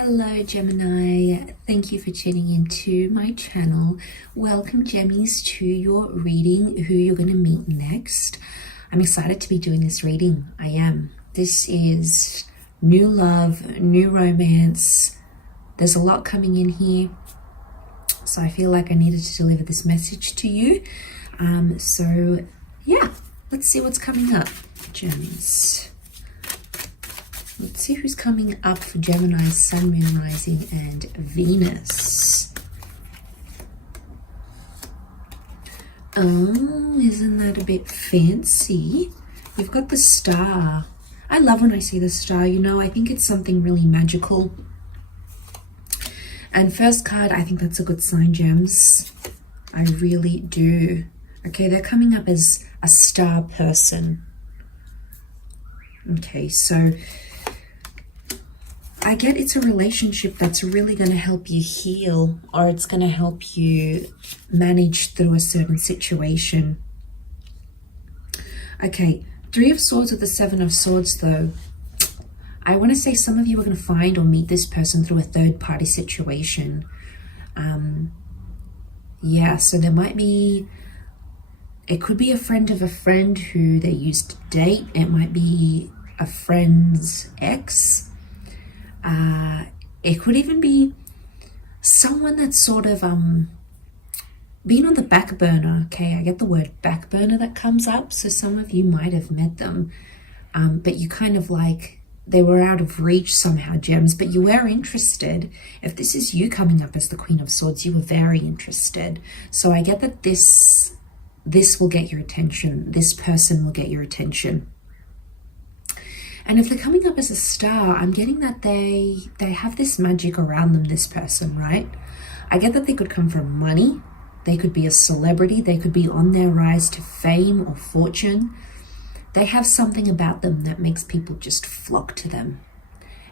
Hello Gemini, thank you for tuning into my channel. Welcome Gemmies to your reading, who you're going to meet next. I'm excited to be doing this reading. I am. This is new love, new romance. There's a lot coming in here, so I feel like I needed to deliver this message to you. So yeah, let's see what's coming up, Gems. Let's see who's coming up for Gemini's Sun, Moon, Rising, and Venus. Oh, isn't that a bit fancy? You've got the star. I love when I see the star, you know, I think it's something really magical. And first card, I think that's a good sign, Gems. I really do. Okay, they're coming up as a star person. Okay, so I get it's a relationship that's really going to help you heal, or it's going to help you manage through a certain situation. Okay, Three of Swords with the Seven of Swords though. I want to say some of you are going to find or meet this person through a third-party situation. Yeah, so there might be, it could be a friend of a friend who they used to date. It might be a friend's ex. It could even be someone that's sort of been on the back burner. Okay, I get the word back burner that comes up, so some of you might have met them, but you kind of like, they were out of reach somehow, Gems, but you were interested. If this is you coming up as the Queen of Swords, you were very interested. So I get that this will get your attention. This person will get your attention. And if they're coming up as a star, I'm getting that they have this magic around them, this person, right? I get that they could come from money. They could be a celebrity. They could be on their rise to fame or fortune. They have something about them that makes people just flock to them.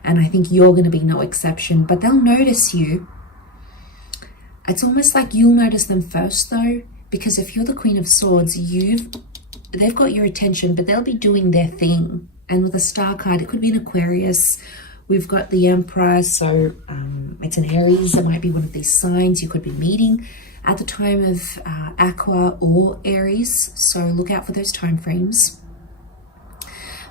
And I think you're going to be no exception, but they'll notice you. It's almost like you'll notice them first though, because if you're the Queen of Swords, they've got your attention, but they'll be doing their thing. And with a star card, it could be an Aquarius. We've got the Emperor, so it's an Aries. It might be one of these signs you could be meeting at the time of Aqua or Aries. So look out for those time frames.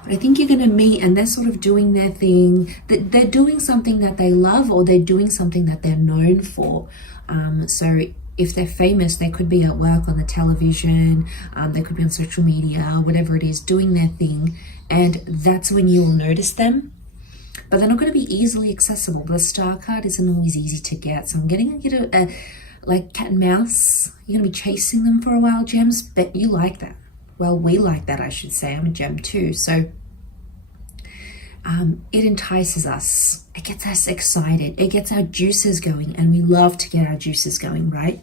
But I think you're going to meet, and they're sort of doing their thing. They're doing something that they love, or they're doing something that they're known for. So if they're famous, they could be at work on the television, they could be on social media, whatever it is, doing their thing. And that's when you'll notice them. But they're not going to be easily accessible. The star card isn't always easy to get. So I'm getting you like cat and mouse. You're going to be chasing them for a while, Gems. But you like that. Well, we like that, I should say. I'm a gem too. So it entices us. It gets us excited. It gets our juices going. And we love to get our juices going, right?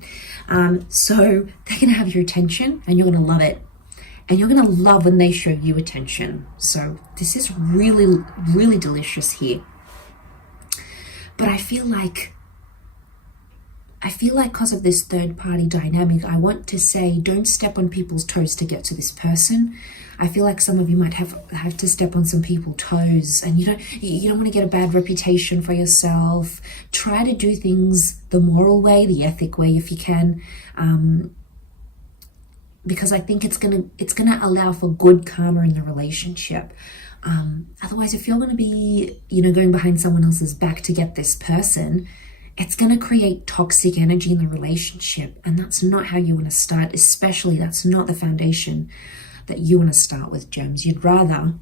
So they're going to have your attention and you're going to love it. And you're going to love when they show you attention. So this is really, really delicious here. But I feel like because of this third party dynamic, I want to say, don't step on people's toes to get to this person. I feel like some of you might have to step on some people's toes, and you don't want to get a bad reputation for yourself. Try to do things the moral way, the ethic way, if you can. Because I think it's gonna allow for good karma in the relationship. Otherwise, if you're gonna be, going behind someone else's back to get this person, it's gonna create toxic energy in the relationship, and that's not how you want to start. Especially, that's not the foundation that you want to start with, Gems. You'd rather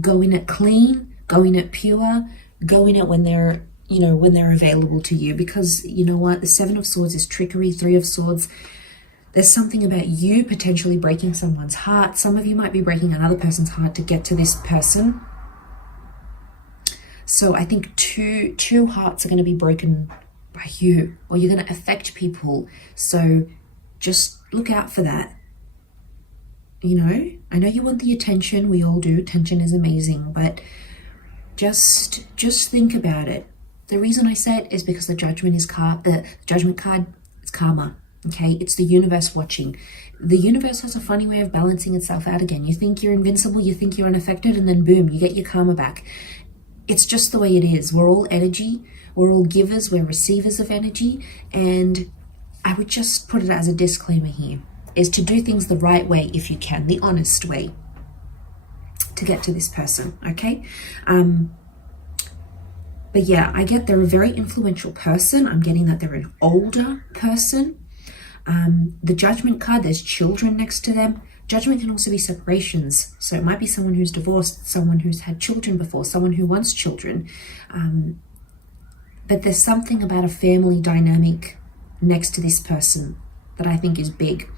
go in it clean, go in it pure, go in it when they're available to you. Because you know what, the Seven of Swords is trickery. Three of Swords, there's something about you potentially breaking someone's heart. Some of you might be breaking another person's heart to get to this person. So I think two hearts are going to be broken by you, or you're going to affect people. So just look out for that. I know you want the attention. We all do. Attention is amazing, but just think about it. The reason I say it is because the Judgment card is karma. Okay, it's the universe watching. The universe has a funny way of balancing itself out again. You think you're invincible, you think you're unaffected, and then boom, you get your karma back. it's just the way it is. We're all energy. We're all givers. We're receivers of energy. And I would just put it as a disclaimer here, is to do things the right way if you can, the honest way to get to this person, okay? But yeah, I get they're a very influential person. I'm getting that they're an older person. The Judgment card, there's children next to them. Judgment can also be separations. So it might be someone who's divorced, someone who's had children before, someone who wants children. But there's something about a family dynamic next to this person that I think is big.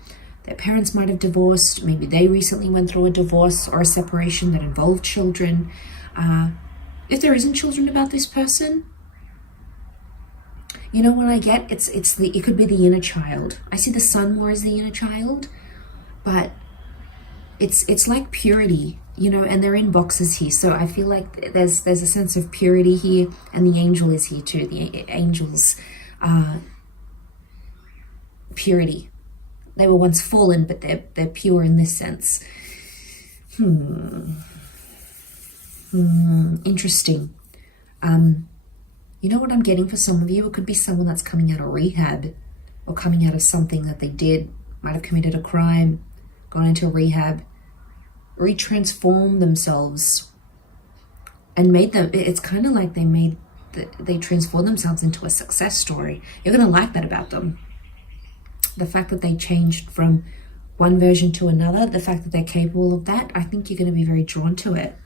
Their parents might have divorced. Maybe they recently went through a divorce or a separation that involved children. If there isn't children about this person, you know what I get? It could be the inner child. I see the sun more as the inner child, but it's like purity, you know, and they're in boxes here. So I feel like there's a sense of purity here, and the angel is here too. The angel's purity. They were once fallen, but they're pure in this sense. Interesting. You know what I'm getting for some of you? It could be someone that's coming out of rehab or coming out of something that they did, might have committed a crime, gone into rehab, retransformed themselves and made them, it's kind of like they transformed themselves into a success story. You're going to like that about them. The fact that they changed from one version to another, the fact that they're capable of that, I think you're going to be very drawn to it.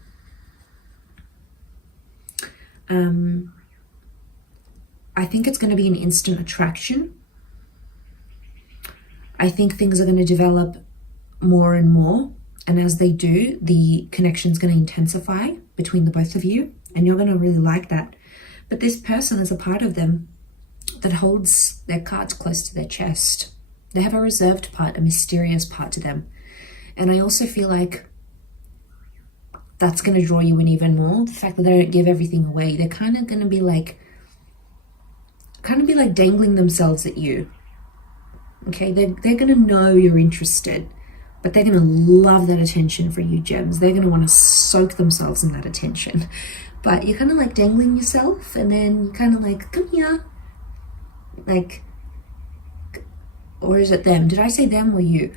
I think it's going to be an instant attraction. I think things are going to develop more and more. And as they do, the connection's going to intensify between the both of you. And you're going to really like that. But this person is a part of them that holds their cards close to their chest. They have a reserved part, a mysterious part to them. And I also feel like that's going to draw you in even more. The fact that they don't give everything away. They're kind of going to be like dangling themselves at you. Okay, they're going to know you're interested, but they're going to love that attention for you, gems. They're going to want to soak themselves in that attention. But you're kind of like dangling yourself, and then you're kind of like, come here. Like, or is it them? Did I say them or you?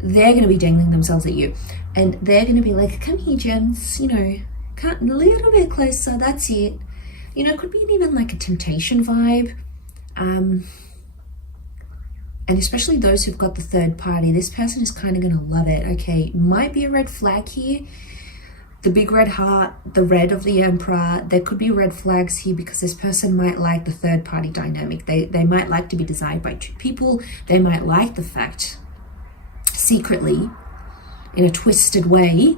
They're going to be dangling themselves at you. And they're going to be like, come here, gems. You know, come a little bit closer. That's it. You know, it could be even like a temptation vibe. And especially those who've got the third party, this person is kind of going to love it. Okay, might be a red flag here. The big red heart, the red of the emperor. There could be red flags here because this person might like the third party dynamic. They might like to be desired by two people. They might like the fact, secretly, in a twisted way,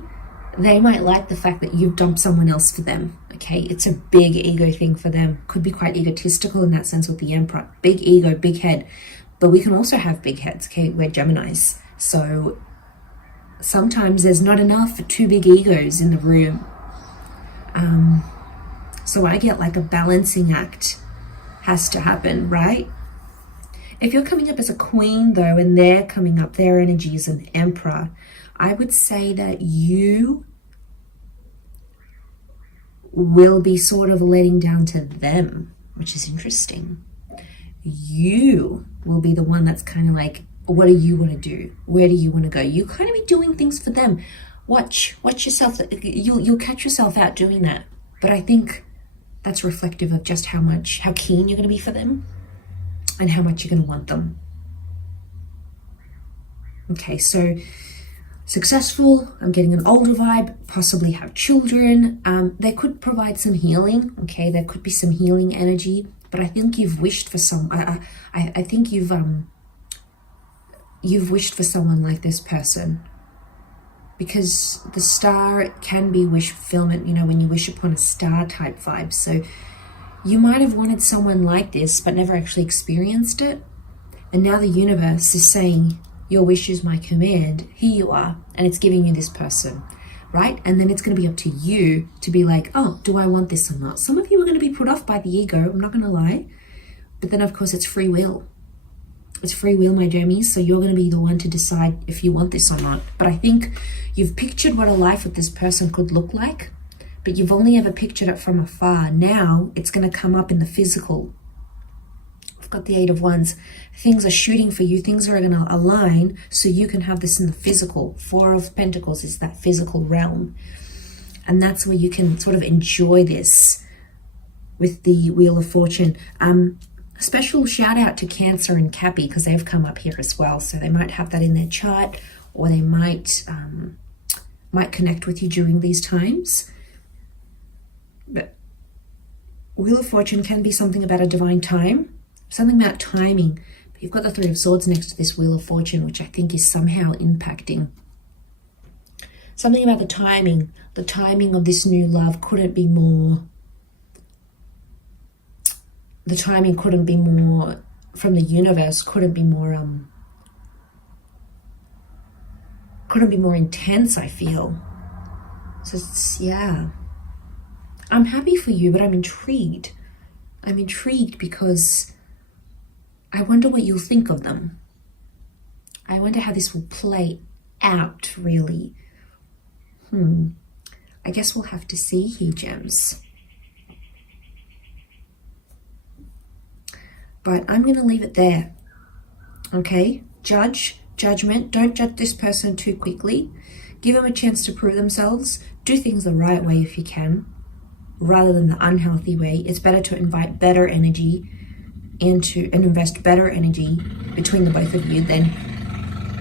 they might like the fact that you've dumped someone else for them. Okay, it's a big ego thing for them. Could be quite egotistical in that sense with the emperor. Big ego, big head. But we can also have big heads, okay? We're Geminis. So sometimes there's not enough for two big egos in the room. So I get like a balancing act has to happen, right? If you're coming up as a queen though, and they're coming up, their energy is an emperor, I would say that you will be sort of letting down to them, which is interesting. You will be the one that's kind of like, what do you want to do? Where do you want to go? You kind of be doing things for them. Watch yourself. You'll catch yourself out doing that. But I think that's reflective of just how keen you're going to be for them and how much you're going to want them. Okay, so successful, I'm getting an older vibe, possibly have children. They could provide some healing. Okay, there could be some healing energy. But I think you've wished for some. I think you've wished for someone like this person, because the star can be wish fulfillment. You know, when you wish upon a star type vibe. So you might have wanted someone like this, but never actually experienced it. And now the universe is saying, your wish is my command. Here you are, and it's giving you this person. Right? And then it's going to be up to you to be like, oh, do I want this or not? Some of you are going to be put off by the ego, I'm not going to lie. But then, of course, it's free will. It's free will, my jammies. So you're going to be the one to decide if you want this or not. But I think you've pictured what a life with this person could look like. but you've only ever pictured it from afar. Now it's going to come up in the physical. I've got the Eight of Wands. Things are shooting for you. Things are going to align so you can have this in the physical. Four of Pentacles is that physical realm. And that's where you can sort of enjoy this with the Wheel of Fortune. Special shout out to Cancer and Cappy, because they've come up here as well. So they might have that in their chart, or they might connect with you during these times. But Wheel of Fortune can be something about a divine time, something about timing. But you've got the Three of Swords next to this Wheel of Fortune, which I think is somehow impacting. Something about the timing of this new love couldn't be more. The timing couldn't be more from the universe, couldn't be more intense, I feel. So it's, yeah. I'm happy for you, but I'm intrigued. I'm intrigued because I wonder what you'll think of them. I wonder how this will play out, really. I guess we'll have to see here, gems. But I'm going to leave it there. Okay? Judgment. Don't judge this person too quickly. Give them a chance to prove themselves. Do things the right way if you can, rather than the unhealthy way. It's better to invite better energy and invest better energy between the both of you than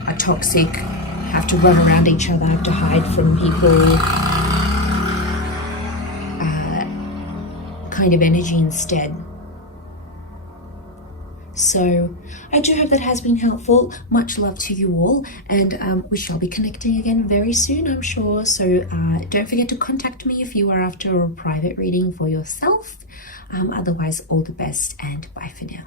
a toxic, have to run around each other, have to hide from people kind of energy instead. So I do hope that has been helpful. Much love to you all, and we shall be connecting again very soon, I'm sure. So don't forget to contact me if you are after a private reading for yourself. Otherwise, all the best and bye for now.